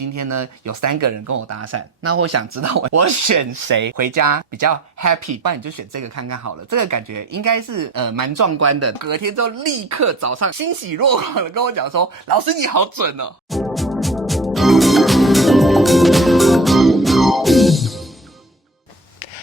今天呢有3个人跟我搭讪，那我想知道我选谁回家比较 happy， 不然你就选这个看看好了。这个感觉应该是蛮壮观的。隔天之后立刻早上欣喜若狂的跟我讲说，老师你好准哦。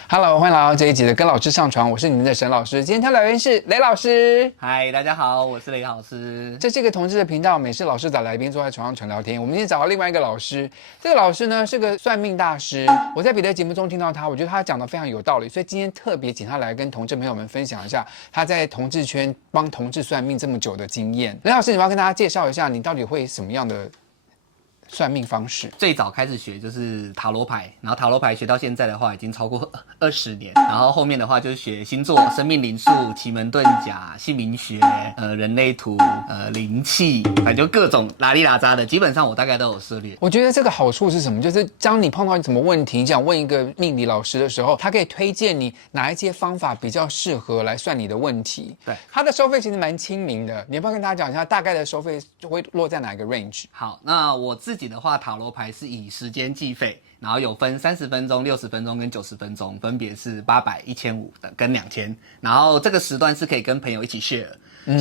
Hello， 欢迎来到这一集的跟老师上床，我是你们的沈老师。今天挑来宾是雷老师。嗨，大家好，我是雷老师。这是一个同志的频道，每次老师找来宾坐在床上纯聊天。我们今天找到另外一个老师，这个老师呢是个算命大师。我在别的节目中听到他，我觉得他讲的非常有道理，所以今天特别请他来跟同志朋友们分享一下他在同志圈帮同志算命这么久的经验。雷老师，你要跟大家介绍一下你到底会什么样的算命方式？最早开始学就是塔罗牌，然后塔罗牌学到现在的话已经超过20年，然后后面的话就是学星座、生命灵数、奇门遁甲、姓名学、人类图、灵气，反正就各种拉里拉扎的，基本上我大概都有涉猎。我觉得这个好处是什么？就是当你碰到什么问题，你想问一个命理老师的时候，他可以推荐你哪一些方法比较适合来算你的问题。对，他的收费其实蛮亲民的，你要不要跟大家讲一下大概的收费会落在哪一个 range？ 好，那我自己的话，塔罗牌是以时间计费，然后有分30分钟、60分钟跟90分钟，分别是800、1500跟2000，然后这个时段是可以跟朋友一起 share。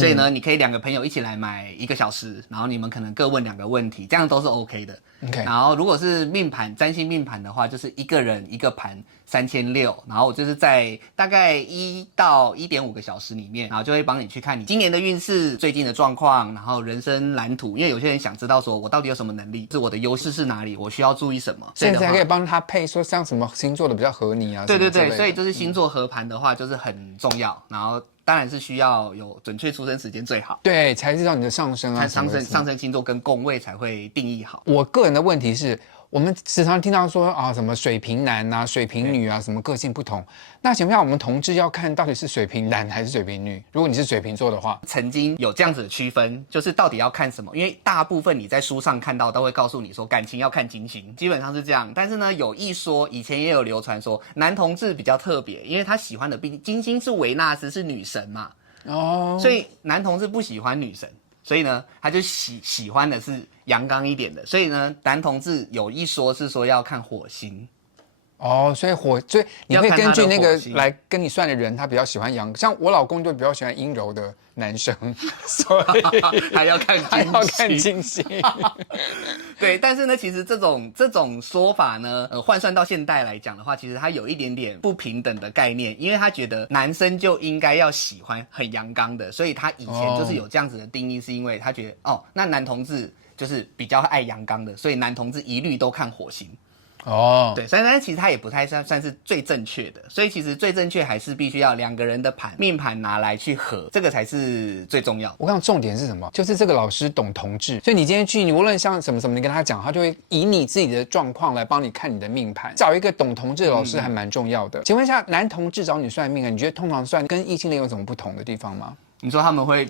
所以呢，你可以2个朋友一起来买1个小时，然后你们可能各问2个问题，这样都是 OK 的。OK。然后如果是命盘，占星命盘的话，就是1个人1个盘3600，然后我就是在大概1到1.5个小时里面，然后就会帮你去看你今年的运势、最近的状况，然后人生蓝图。因为有些人想知道说我到底有什么能力，是我的优势是哪里，我需要注意什么。现在可以帮他配说像什么星座的比较合你啊？对对对，所以就是星座合盘的话，就是很重要。然后当然是需要有准确出生时间最好，对，才知道你的上升啊，上升星座跟宫位才会定义好。我个人的问题是，我们时常听到说啊，什么水瓶男啊、水瓶女啊，什么个性不同。那请问一下，我们同志要看到底是水瓶男还是水瓶女？如果你是水瓶座的话，曾经有这样子的区分，就是到底要看什么？因为大部分你在书上看到都会告诉你说感情要看金星，基本上是这样。但是呢，有一说，以前也有流传说男同志比较特别，因为他喜欢的毕竟金星是维纳斯，是女神嘛。哦，所以男同志不喜欢女神，所以呢，他就喜欢的是阳刚一点的。所以呢，男同志有一说是说要看火星。哦，所以你会根据那个来跟你算的人，他比较喜欢阳，像我老公就比较喜欢阴柔的男生，所以还要看金星。对，但是呢，其实这种说法呢，换算到现代来讲的话，其实它有一点点不平等的概念，因为他觉得男生就应该要喜欢很阳刚的，所以他以前就是有这样子的定义，是因为他觉得那男同志就是比较爱阳刚的，所以男同志一律都看火星。哦，对，但是其实它也不太算是最正确的，所以其实最正确还是必须要2个人的命盘拿来去合，这个才是最重要的。我刚刚重点是什么？就是这个老师懂同志，所以你今天去，你无论像什么，你跟他讲，他就会以你自己的状况来帮你看你的命盘。找一个懂同志的老师还蛮重要的。请问一下，男同志找你算命啊？你觉得通常算跟异性恋有什么不同的地方吗？你说他们会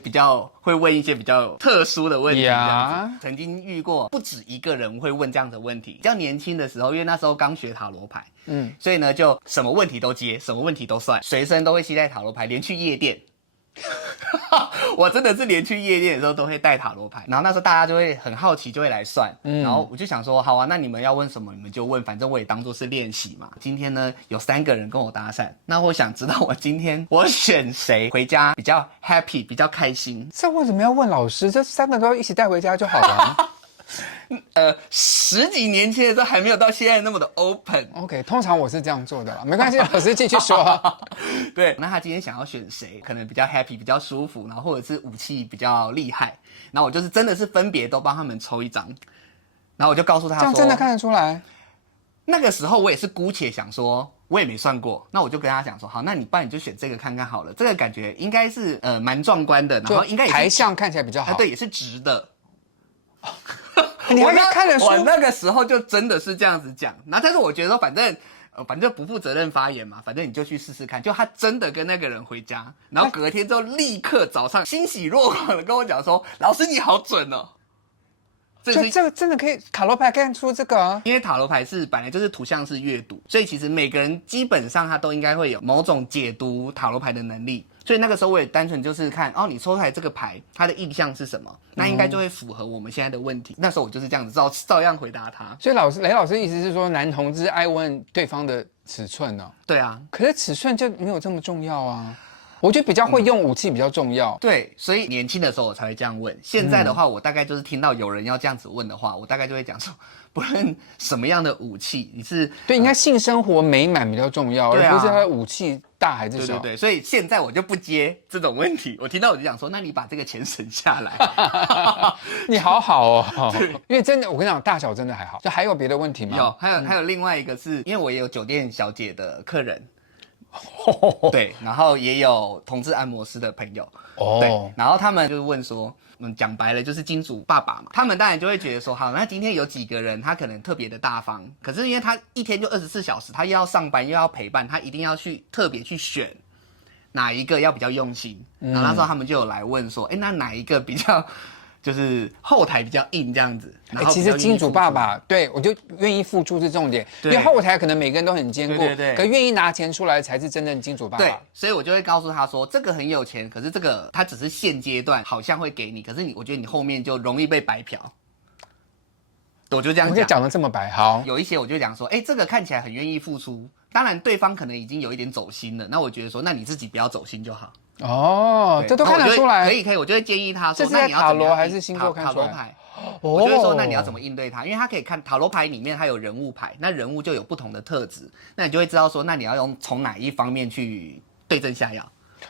问一些比较特殊的问题，这样子。曾经遇过不止1个人会问这样的问题。比较年轻的时候，因为那时候刚学塔罗牌，所以呢就什么问题都接，什么问题都算，随身都会携带塔罗牌，连去夜店。我真的是连去夜店的时候都会带塔罗牌，然后那时候大家就会很好奇，就会来算，然后我就想说，好啊，那你们要问什么你们就问，反正我也当作是练习嘛。今天呢有3个人跟我搭讪，那我想知道我今天我选谁回家比较 happy 比较开心。这为什么要问老师？这3个都一起带回家就好了。10几年前的时候还没有到现在那么的 open。 OK， 通常我是这样做的啦，没关系，老师继续说。对，那他今天想要选谁，可能比较 happy 比较舒服，然后或者是武器比较厉害，然后我就是真的是分别都帮他们抽1张，然后我就告诉他说，这样真的看得出来。那个时候我也是姑且想说，我也没算过，那我就跟他讲说，好，那不然你就选这个看看好了，这个感觉应该是蛮壮观的，然后应该也是台相看起来比较好，对，也是直的。你还看得出？我那个时候就真的是这样子讲，然后但是我觉得说反正不负责任发言嘛，反正你就去试试看。就他真的跟那个人回家，然后隔天之后立刻早上欣喜若狂的跟我讲说，老师你好准哦。这个真的可以塔罗牌看出这个啊？因为塔罗牌本来就是图像式阅读，所以其实每个人基本上他都应该会有某种解读塔罗牌的能力。所以那个时候我也单纯就是看哦，你抽出来这个牌，它的意象是什么，那应该就会符合我们现在的问题。那时候我就是这样子照样回答他。所以雷老师的意思是说，男同志爱问对方的尺寸呢？对啊，可是尺寸就没有这么重要啊。我觉得比较会用武器比较重要。对，所以年轻的时候我才会这样问。现在的话，我大概就是听到有人要这样子问的话，我大概就会讲说，不论什么样的武器，你是对，应该性生活美满比较重要，而不是他的武器大还是小。对，所以现在我就不接这种问题。我听到我就讲说，那你把这个钱省下来。你好好哦，因为真的，我跟你讲，大小真的还好。就还有别的问题吗？有，还有另外一个是因为我也有酒店小姐的客人。对，然后也有同志按摩师的朋友，对，然后他们就问说，讲白了就是金主爸爸嘛，他们当然就会觉得说，好，那今天有几个人他可能特别的大方，可是因为他一天就24小时，他又要上班又要陪伴，他一定要去特别去选哪一个要比较用心，然后那时候他们就有来问说，那哪一个比较就是后台比较硬这样子，其实金主爸爸对我就愿意付出是重点，因为后台可能每个人都很坚固，对，可愿意拿钱出来才是真正金主爸爸。对，所以我就会告诉他说，这个很有钱，可是这个他只是现阶段好像会给你，可是我觉得你后面就容易被白嫖。我就这样讲，我可以讲得这么白，好。有一些我就讲说，这个看起来很愿意付出，当然对方可能已经有一点走心了，那我觉得说，那你自己不要走心就好。哦，这都看得出来。可以，我就会建议他说，这是在塔罗还是星座看出来？塔罗牌。我就会说，那你要怎么应对他？因为他可以看塔罗牌里面，它有人物牌，那人物就有不同的特质，那你就会知道说，那你要从哪一方面去对症下药。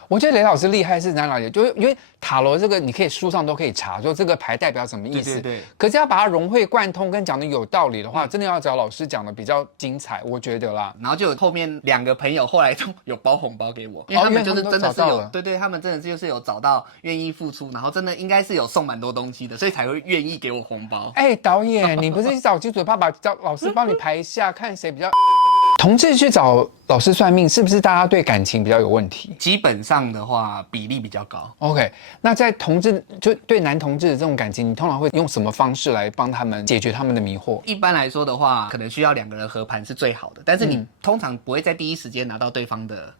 我觉得雷老师厉害是在哪里？就是因为塔罗这个，你可以书上都可以查，说这个牌代表什么意思。对。可是要把它融会贯通跟讲的有道理的话，真的要找老师讲的比较精彩，我觉得啦。然后就有后面2个朋友后来都有包红包给我，因为他们就是真的是有，对，他们真的是就是有找到愿意付出，然后真的应该是有送蛮多东西的，所以才会愿意给我红包。导演，你不是找金主爸爸找老师帮你排一下，看谁比较。同志去找老师算命，是不是大家对感情比较有问题？基本上的话，比例比较高。OK， 那在同志就对男同志的这种感情，你通常会用什么方式来帮他们解决他们的迷惑？一般来说的话，可能需要2个人合盘是最好的，但是你通常不会在第一时间拿到对方的。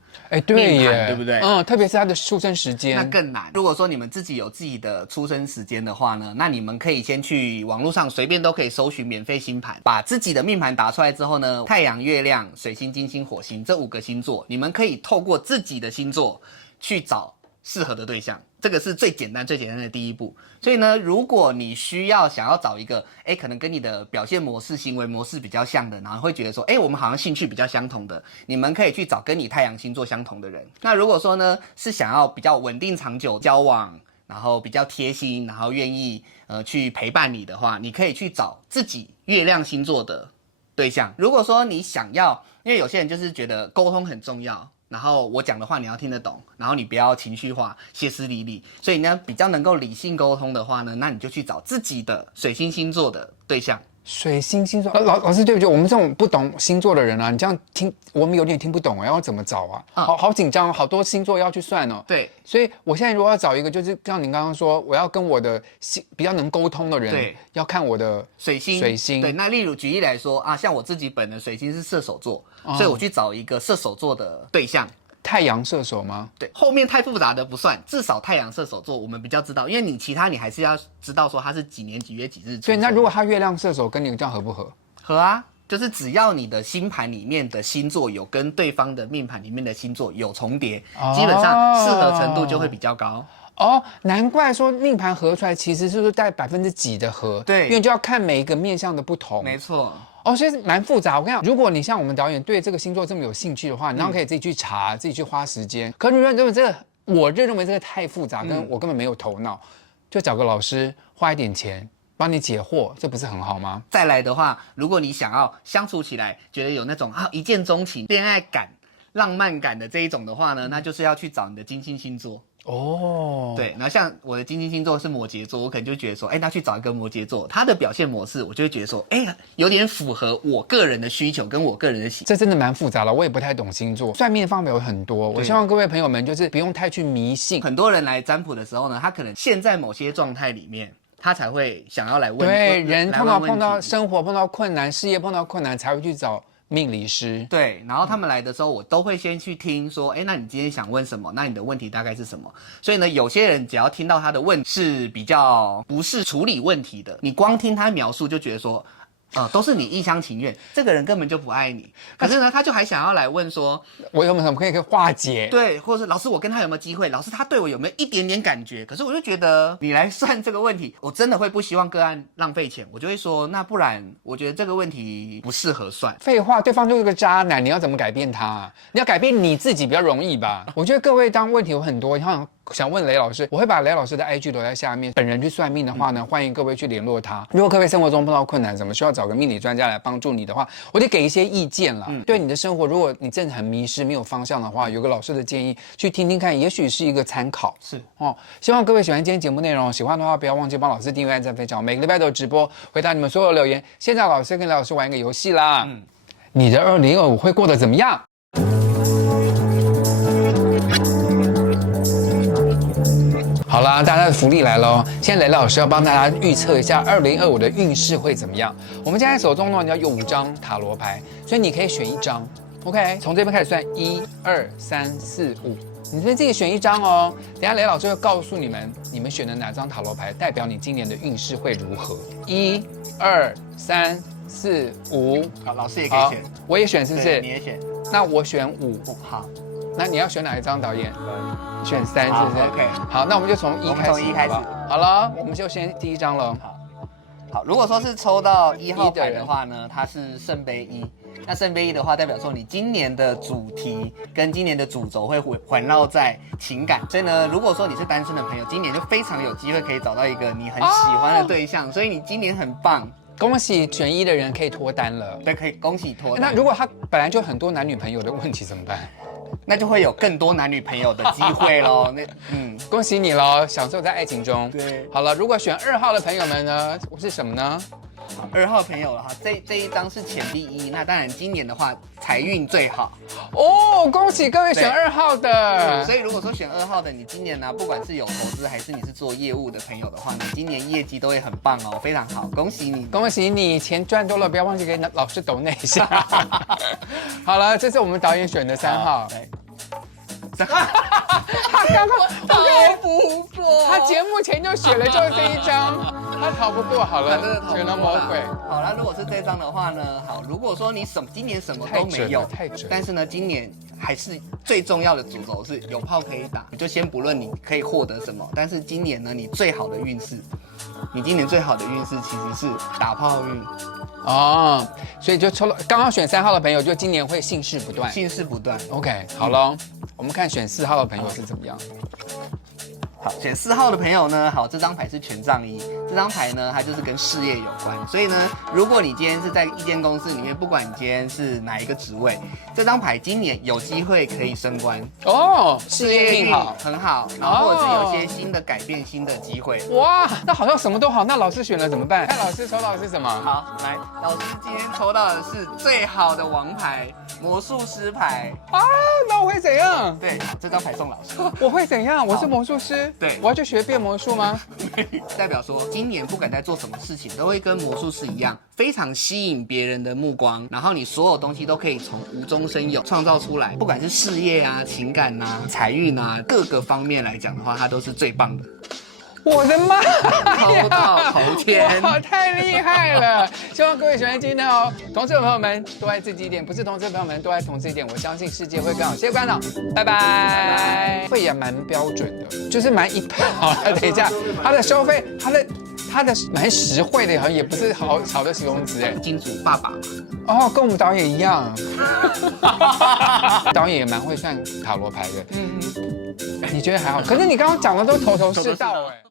对耶，对不对？特别是他的出生时间，那更难。如果说你们自己有自己的出生时间的话呢，那你们可以先去网络上随便都可以搜寻免费星盘，把自己的命盘打出来之后呢，太阳、月亮、水星、金星、火星这5个星座，你们可以透过自己的星座去找适合的对象，这个是最简单的第一步。所以呢，如果你想要找一个可能跟你的表现模式、行为模式比较像的，然后会觉得说我们好像兴趣比较相同的，你们可以去找跟你太阳星座相同的人。那如果说呢是想要比较稳定长久交往，然后比较贴心，然后愿意去陪伴你的话，你可以去找自己月亮星座的对象。如果说你想要，因为有些人就是觉得沟通很重要，然后我讲的话你要听得懂，然后你不要情绪化、歇斯底里，所以呢比较能够理性沟通的话呢，那你就去找自己的水星星座的对象。水星星座，老师对不起，我们这种不懂星座的人啊，你这样听我们有点听不懂要怎么找啊？好紧张，好多星座要去算哦。对，所以我现在如果要找一个，就是像您刚刚说，我要跟我的比较能沟通的人，对，要看我的水星。对，那例如举例来说啊，像我自己本人水星是射手座，所以我去找一个射手座的对象。太阳射手吗？对，后面太复杂的不算，至少太阳射手座我们比较知道，因为你其他你还是要知道说他是几年几月几日出生。所以那如果他月亮射手跟你这样合不合？合啊，就是只要你的星盘里面的星座有跟对方的命盘里面的星座有重叠，基本上适合程度就会比较高。难怪说命盘合出来其实是带几%的合，对，因为就要看每一个面向的不同。没错。所以蛮复杂。我跟你讲，如果你像我们导演对这个星座这么有兴趣的话，你当然可以自己去查，自己去花时间。可是如果你认为这个，我认为这个太复杂，跟我根本没有头脑，就找个老师花一点钱帮你解惑，这不是很好吗？再来的话，如果你想要相处起来，觉得有那种一见钟情、恋爱感、浪漫感的这一种的话呢，那就是要去找你的金星星座。对，然后像我的金星星座是摩羯座，我可能就觉得说，那去找一个摩羯座，他的表现模式，我就会觉得说，有点符合我个人的需求跟我个人的喜好。这真的蛮复杂了，我也不太懂星座，算命的方法有很多。我希望各位朋友们就是不用太去迷信。很多人来占卜的时候呢，他可能现在某些状态里面，他才会想要来问。对，人碰到生活碰到困难，事业碰到困难才会去找命理师。对，然后他们来的时候，我都会先去听说，哎，那你今天想问什么？那你的问题大概是什么？所以呢，有些人只要听到他的问题是比较不是处理问题的，你光听他描述就觉得说，都是你一厢情愿，这个人根本就不爱你。可是呢，他就还想要来问说，我有没有什么可以化解？对，或者是老师，我跟他有没有机会？老师，他对我有没有一点点感觉？可是我就觉得你来算这个问题，我真的会不希望个案浪费钱，我就会说，那不然我觉得这个问题不适合算。废话，对方就是个渣男，你要怎么改变他？你要改变你自己比较容易吧？我觉得各位当问题有很多，想问雷老师，我会把雷老师的 IG 留在下面。本人去算命的话呢，欢迎各位去联络他。如果各位生活中碰到困难，什么需要找个命理专家来帮助你的话，我就给一些意见啦。对你的生活，如果你真的很迷失、没有方向的话，有个老师的建议去听听看，也许是一个参考。是哦，希望各位喜欢今天节目内容，喜欢的话不要忘记帮老师订阅、按赞、分享。每个礼拜都有直播，回答你们所有留言。现在老师跟雷老师玩一个游戏啦。你的2025会过得怎么样？好啦，大家的福利来喽！现在雷老师要帮大家预测一下2025的运势会怎么样。我们现在手中呢，你要有5张塔罗牌，所以你可以选一张。OK， 从这边开始算，1、2、3、4、5，你这边自己选一张哦。等一下雷老师会告诉你们，你们选的哪张塔罗牌代表你今年的运势会如何。1、2、3、4、5，好，老师也可以选，我也选是不是？你也选，那我选5。好。那你要选哪一张导演？选3是不是 ？OK。好，那我们就从1开始。从1开始。好了，我们就先第1张了。好，如果说是抽到1号牌的话呢，它是圣杯1。那圣杯1的话，代表说你今年的主题跟今年的主轴会环绕在情感。所以呢，如果说你是单身的朋友，今年就非常有机会可以找到一个你很喜欢的对象，所以你今年很棒。恭喜选1的人可以脱单了。对，可以恭喜脱单。那如果他本来就很多男女朋友的问题怎么办？那就会有更多男女朋友的机会咯。恭喜你咯，享受在爱情中。对，好了，如果选2号的朋友们呢，是什么呢？2号朋友了哈，这一张是前第1，那当然今年的话财运最好哦，恭喜各位选2号的。所以如果说选2号的，你今年呢，不管是有投资还是你是做业务的朋友的话呢，今年业绩都会很棒哦，非常好，恭喜你，恭喜你，钱赚多了，不要忘记给老师抖内一下。好了，这是我们导演选的3号。他刚刚我不过，他节目前就选了就是这一张，他逃不过。好了，选了魔鬼。好了，如果是这张的话呢，好，如果说你今年什么都没有，太准，但是呢，今年还是最重要的主轴是有炮可以打，你就先不论你可以获得什么，但是今年呢，你最好的运势，你今年最好的运势其实是打炮运。哦，所以就抽了，刚好选3号的朋友，就今年会幸事不断。幸事不断。OK， 好了，我们看选4号的朋友是怎么样。好，选4号的朋友呢，好，这张牌是权杖1，这张牌呢，它就是跟事业有关，所以呢，如果你今天是在一间公司里面，不管你今天是哪一个职位，这张牌今年有机会可以升官哦，事业运好，很好，然后或者是有一些新的改变、新的机会。哇，那好像什么都好，那老师选了怎么办？看老师抽到的是什么？好，来，老师今天抽到的是最好的王牌魔术师牌啊，那我会怎样？对，这张牌送老师。我会怎样？我是魔术师。对，我要去学变魔术吗？代表说，今年不管在做什么事情，都会跟魔术师一样，非常吸引别人的目光。然后你所有东西都可以从无中生有，创造出来。不管是事业啊、情感啊、财运啊，各个方面来讲的话，它都是最棒的。我的妈呀！抽到头天，哇，太厉害了！希望各位喜欢今天哦，同志的朋友们多爱自己一点，不是同志的朋友们多爱同志一点。我相信世界会更好。谢谢观众，拜拜。会也蛮标准的，就是蛮一般。好了，等一下，他的收费，他的蛮实惠的，好像也不是好的形容词哎。金主爸爸哦，跟我们导演一样，导演也蛮会算塔罗牌的。你觉得还好？可是你刚刚讲的都头头是道哎。